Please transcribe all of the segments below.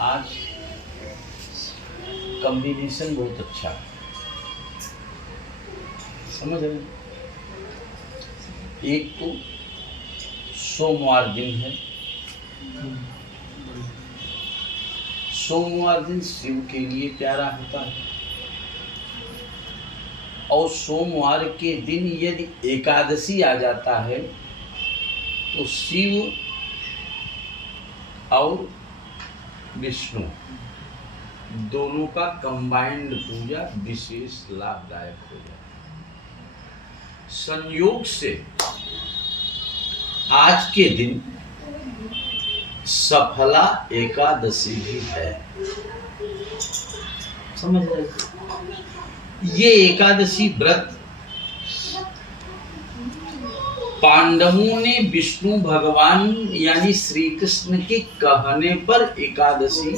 आज कॉम्बिनेशन बहुत अच्छा है, समझ रहे हैं। एक तो सोमवार दिन है, सोमवार दिन शिव के लिए प्यारा होता है, और सोमवार के दिन यदि एकादशी आ जाता है तो शिव और विष्णु दोनों का कंबाइंड पूजा विशेष लाभदायक हो जाता है। संयोग से आज के दिन सफला एकादशी भी है, समझ रहे। ये एकादशी व्रत पांडवों ने विष्णु भगवान यानी श्री कृष्ण के कहने पर एकादशी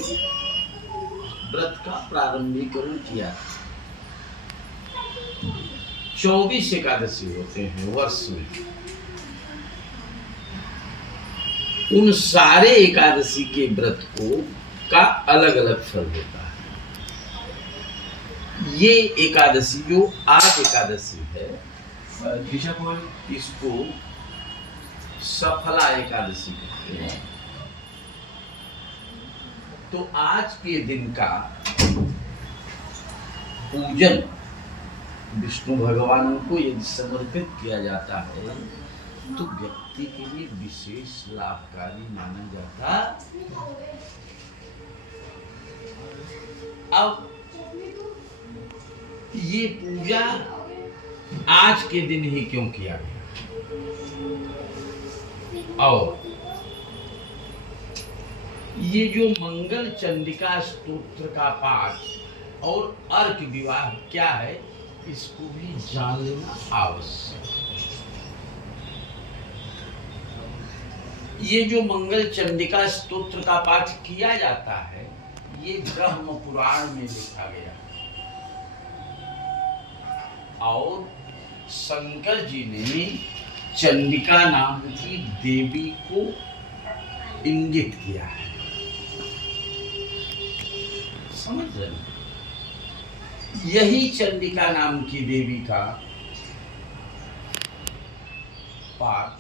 व्रत का प्रारंभीकरण किया। 24 एकादशी होते हैं वर्ष में, उन सारे एकादशी के व्रत को का अलग अलग फल होता है। ये एकादशी जो आज एकादशी है, इसको सफला एकादशी कहते हैं। तो आज के दिन का पूजन विष्णु भगवान को यदि समर्पित किया जाता है तो व्यक्ति के लिए विशेष लाभकारी माना जाता। अब ये पूजा आज के दिन ही क्यों किया गया, और ये जो मंगल चंडिका स्तोत्र का पाठ और अर्क विवाह क्या है, इसको भी जान लेना आवश्यक। ये जो मंगल चंडिका स्तोत्र का पाठ किया जाता है, ये ब्रह्म पुराण में लिखा गया, और शंकर जी ने चंडिका नाम की देवी को इंगित किया है, समझ रहे। यही चंडिका नाम की देवी का पाठ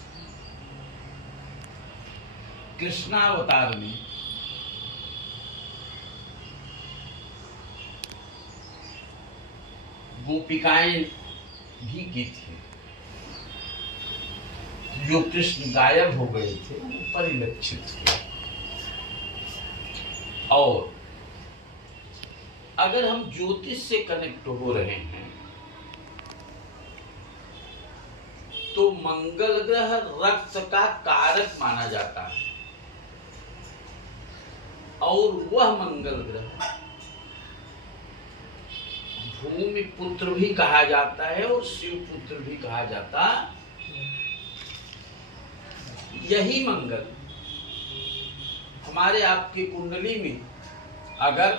कृष्णावतार में गोपिकाएं भी की थी। जो कृष्ण गायब हो गए थे वो परिलक्षित थे। और अगर हम ज्योतिष से कनेक्ट हो रहे हैं तो मंगल ग्रह रक्त का कारक माना जाता है, और वह मंगल ग्रह भूमि पुत्र भी कहा जाता है और शिव पुत्र भी कहा जाता। यही मंगल हमारे आपकी कुंडली में अगर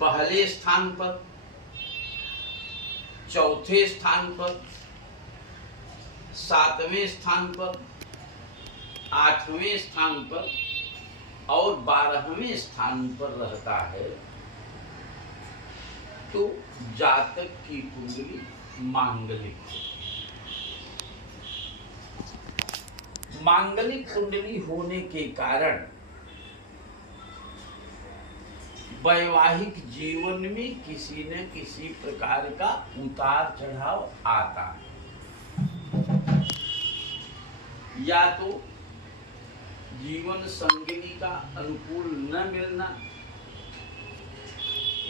पहले स्थान पर, चौथे स्थान पर, 7वें स्थान पर, 8वें स्थान पर और 12वें स्थान पर रहता है तो जातक की कुंडली मांगलिक। मांगलिक कुंडली होने के कारण वैवाहिक जीवन में किसी न किसी प्रकार का उतार चढ़ाव आता है। या तो जीवन संगिनी का अनुकूल न मिलना,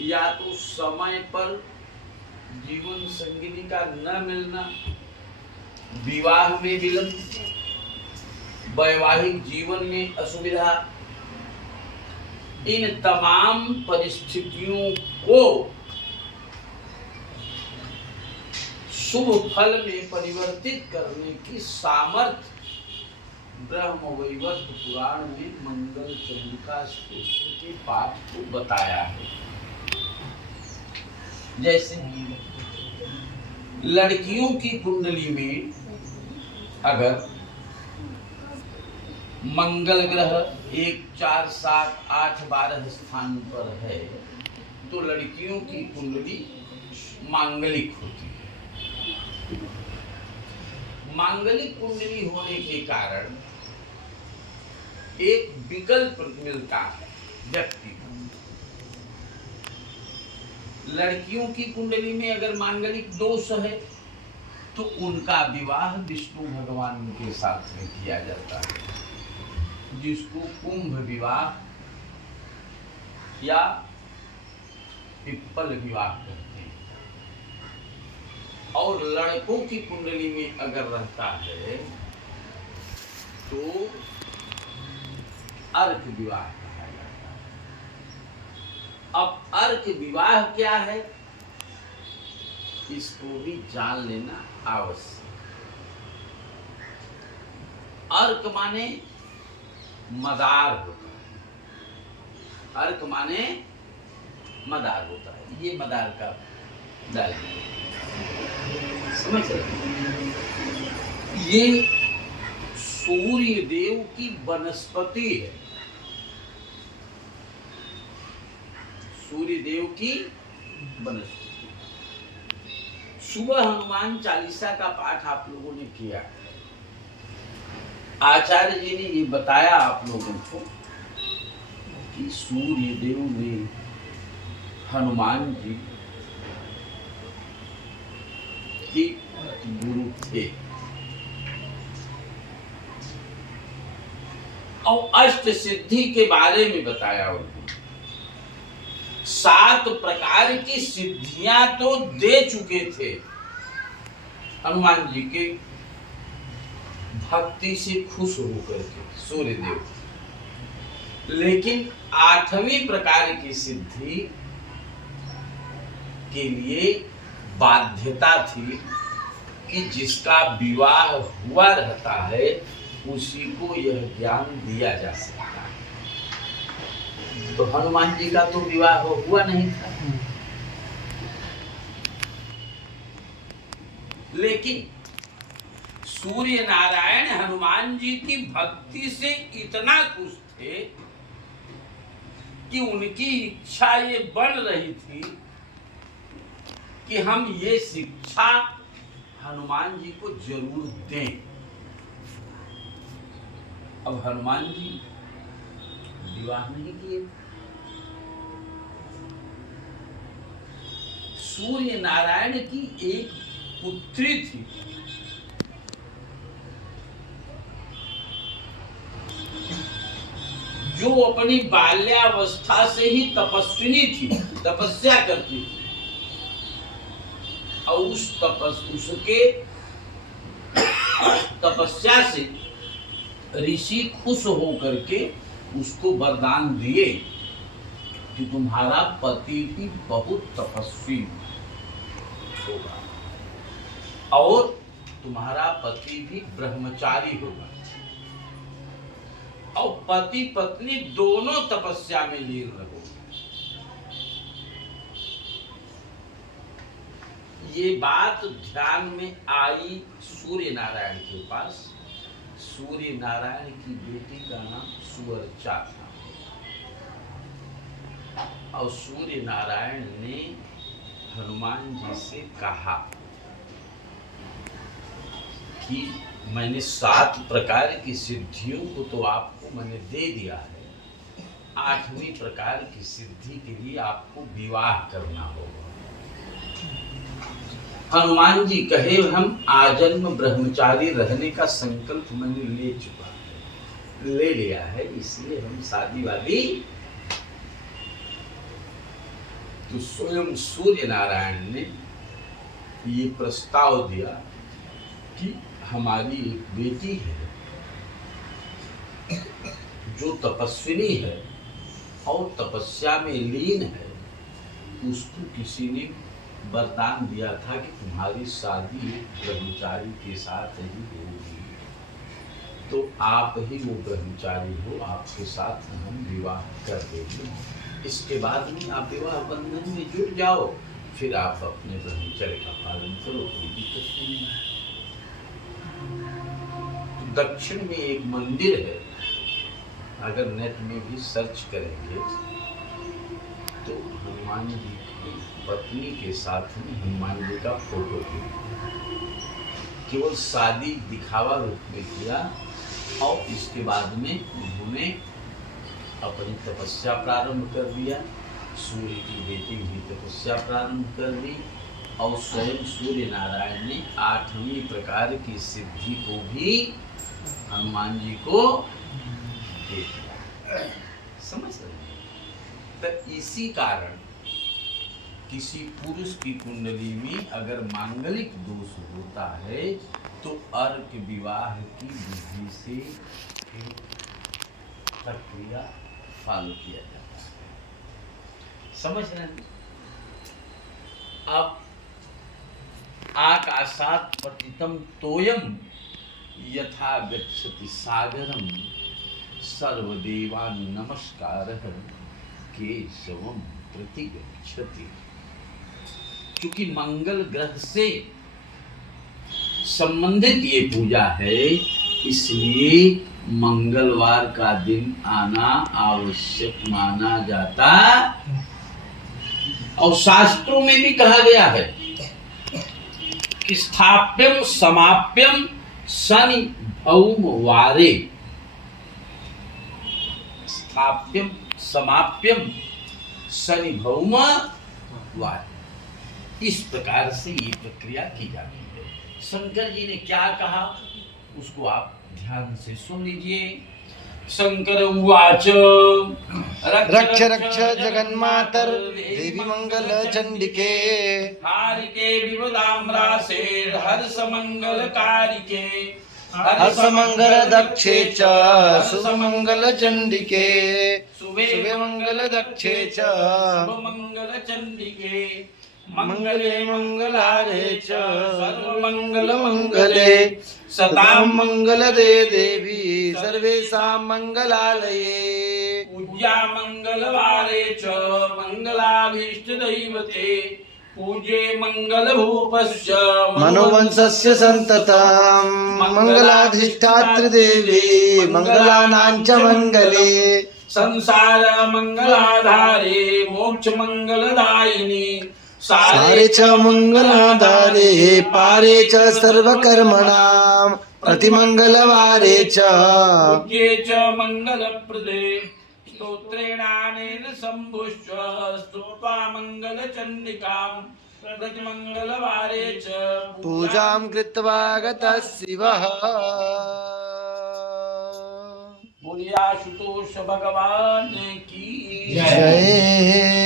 या तो समय पर जीवन संगिनी का न मिलना, विवाह में विलंब, वैवाहिक जीवन में असुविधा, इन तमाम परिस्थितियों को शुभ फल में परिवर्तित करने की सामर्थ्य ब्रह्म वैवर्त पुराण में मंगल चंडिका स्तोत्र के पाठ को बताया है। जैसे लड़कियों की कुंडली में अगर मंगल ग्रह 1, 4, 7, 8, 12 स्थान पर है तो लड़कियों की कुंडली मांगलिक होती है। मांगलिक कुंडली होने के कारण एक विकल्प मिलता है व्यक्ति को। लड़कियों की कुंडली में अगर मांगलिक दोष है तो उनका विवाह विष्णु भगवान के साथ में किया जाता है, जिसको कुंभ विवाह या पिप्पल विवाह कहते हैं। और लड़कों की कुंडली में अगर रहता है तो अर्क विवाह कहा जाता है। अब अर्क विवाह क्या है, इसको भी जान लेना आवश्यक। अर्क माने मदार होता है, अर्क माने मदार होता है। ये मदार का दाल समझ रहे? ये सूर्य देव की वनस्पति है, सूर्य देव की वनस्पति। सुबह हनुमान चालीसा का पाठ आप लोगों ने किया, आचार्य जी ने ये बताया आप लोगों को कि सूर्य देव में हनुमान जी के गुरु थे और अष्ट सिद्धि के बारे में बताया उन्होंने। 7 प्रकार की सिद्धियां तो दे चुके थे हनुमान जी के भक्ति से खुश होकर के सूर्यदेव, लेकिन 8वीं प्रकार की सिद्धि के लिए बाध्यता थी कि जिसका विवाह हुआ रहता है उसी को यह ज्ञान दिया जा सकता है। तो हनुमान जी का तो विवाह हुआ नहीं था, लेकिन सूर्य नारायण हनुमान जी की भक्ति से इतना खुश थे कि उनकी इच्छा ये बन रही थी कि हम ये शिक्षा हनुमान जी को जरूर दें। अब हनुमान जी विवाह नहीं किए, सूर्य नारायण की एक पुत्री थी, जो अपनी बाल्यावस्था से ही तपस्विनी थी, तपस्या करती थी। और उसके तपस्या से ऋषि खुश होकर के उसको वरदान दिए कि तुम्हारा पति भी बहुत तपस्वी होगा और तुम्हारा पति भी ब्रह्मचारी होगा और पति पत्नी दोनों तपस्या में लीन रहो। ये बात ध्यान में आई सूर्य नारायण के पास। सूर्य नारायण की बेटी का नाम सुवर्चा था और सूर्य नारायण ने हनुमान जी से कहा कि मैंने 7 प्रकार की सिद्धियों को तो आपको मैंने दे दिया है, 8वीं प्रकार की सिद्धि के लिए आपको विवाह करना होगा। हनुमान जी कहे हम आजन्म ब्रह्मचारी रहने का संकल्प मैंने ले लिया है, इसलिए हम शादी वाली। तो स्वयं सूर्य नारायण ने ये प्रस्ताव दिया कि हमारी एक बेटी है जो तपस्विनी है और तपस्या में लीन है, उसको किसी ने वरदान दिया था कि तुम्हारी शादी ब्रह्मचारी के साथ ही होगी, तो आप ही वो ब्रह्मचारी हो, आपके साथ हम विवाह कर देंगे। इसके बाद में आप विवाह बंधन में जुट जाओ, फिर आप अपने ब्रह्मचर्य का पालन करो, कोई दिक्कत नहीं है। तो दक्षिण में एक मंदिर है अगर नेट में भी सर्च करेंगे तो हनुमान जी की पत्नी के साथ में हनुमान जी का फोटो भी केवल शादी दिखावा रूप में किया और इसके बाद में उन्होंने अपनी तपस्या प्रारंभ कर दिया। सूर्य की बेटी भी तपस्या प्रारंभ कर दी और स्वयं सूर्य नारायण ने 8वीं प्रकार की सिद्धि को भी हनुमान जी को दे दिया। समझ रहे हैं? तो इसी कारण किसी पुरुष की कुंडली में अगर मांगलिक दोष होता है तो अर्क विवाह की विधि से प्रक्रिया फॉलो किया जाता है। समझ रहे हैं? अब आकाशात पतितम तोयम यथा गच्छति सागरम सर्वदेवान नमस्कारः केशवम प्रतिगच्छति। क्योंकि मंगल ग्रह से संबंधित ये पूजा है, इसलिए मंगलवार का दिन आना आवश्यक माना जाता। और शास्त्रों में भी कहा गया है कि स्थाप्यम समाप्यम शनि भौम वारे। स्थाप्यम समाप्यम शनि भौम वारे, इस प्रकार से ये प्रक्रिया की जाती है। शंकर जी ने क्या कहा उसको आप ध्यान से सुन लीजिए। शंकर उवाच रक्ष रक्ष जगन्मातर देवी मंगल चंडिके हारिके विवदाम्रासे हर्ष मंगल कारिके हर्ष मंगल दक्षे च सुमंगल चंडिके शुभे मंगल दक्षे च मंगल चंडिके मंगले मंगलारे च सर्वमंगल मंगले सतां मंगल दे देवी सर्वेषां मंगलालये पूज्या मंगलवारे च मंगलाभीष्ट दैवते पूज्ये मंगल भूपस्य मनोवंशस्य संततं मंगलाधिष्ठात्री देवी मंगलानां च मंगले संसार मंगलाधारे मोक्ष मंगलदायिनी सारे च मंगलाधारे पारे च सर्वकर्मणां प्रतिमंगलवारे च पूज्ये च मंगलप्रदे स्तोत्रेणानेन सम्भुश्च स्तुत्वा मंगलचण्डिकां प्रतिमंगलवारे च पूजां कृत्वा गतः शिवः। बोलिया आशुतोष भगवान की जय।